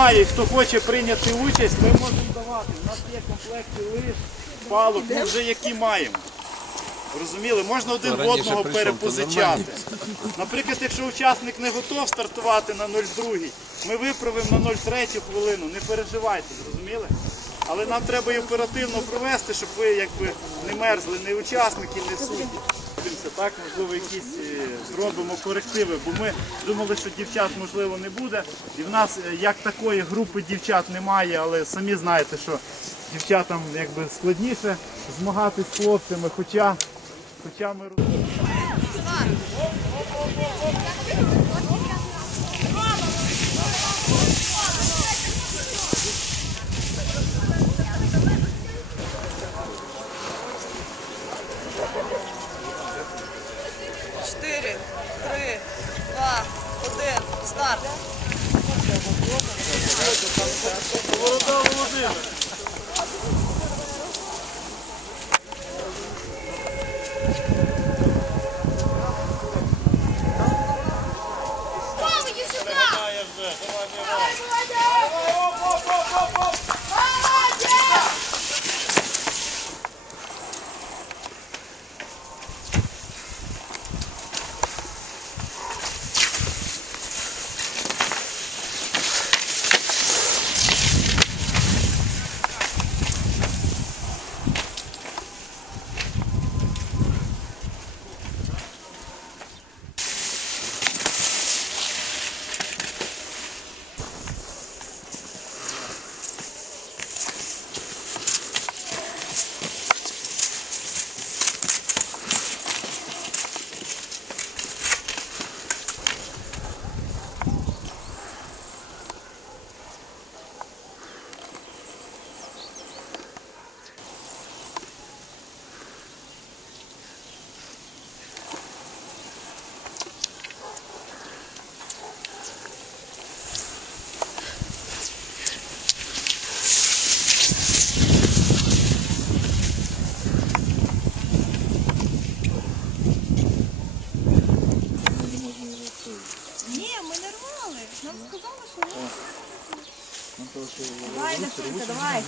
Має, хто хоче прийняти участь, ми можемо давати. У нас є комплекти лиш, палок, ми вже які маємо. Розуміли, можна один в одного перепозичати. Наприклад, якщо учасник не готов стартувати на 0,2, ми виправимо на 0,3 хвилину, не переживайте, зрозуміли? Але нам треба і оперативно провести, щоб ви якби не мерзли ні учасники, ні судді. Дивимося, Так, можливо, якісь е, зробимо корективи, бо ми думали, що дівчат можливо не буде. І в нас е, як такої групи дівчат немає, але самі знаєте, що дівчатам якби складніше змагатись з хлопцями, хоча, хоча ми розуміємо. старт. Борода Володимир. Мама, Нам сказали, що ні. Давай, Дашунька, давай.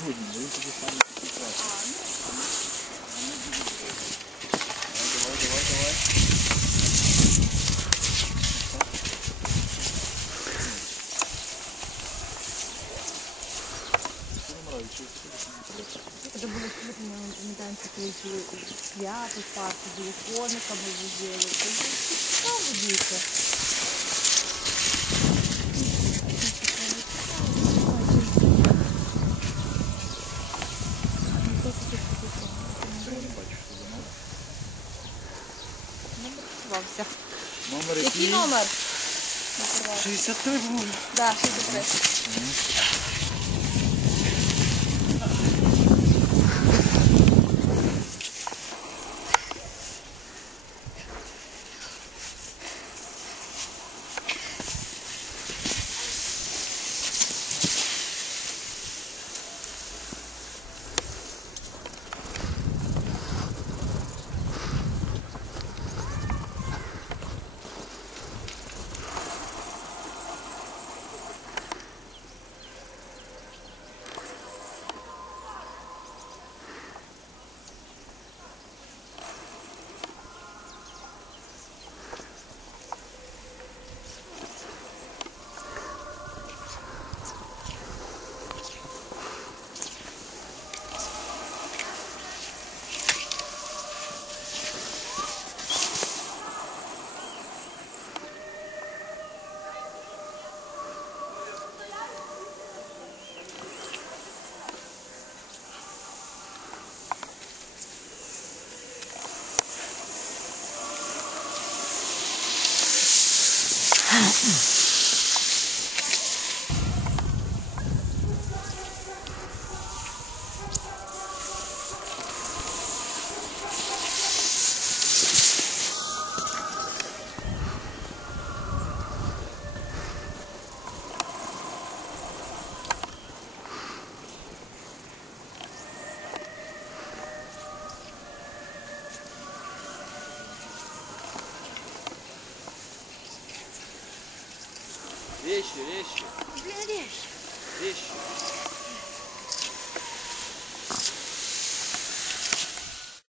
Это было абсолютно, мы памятаем, такие шляпы, парки, были кониками везде. Что вы видите? Який номер? 63 був. Да, 63. Mm-hmm. Вещи, вещи. Вещи. Вещи.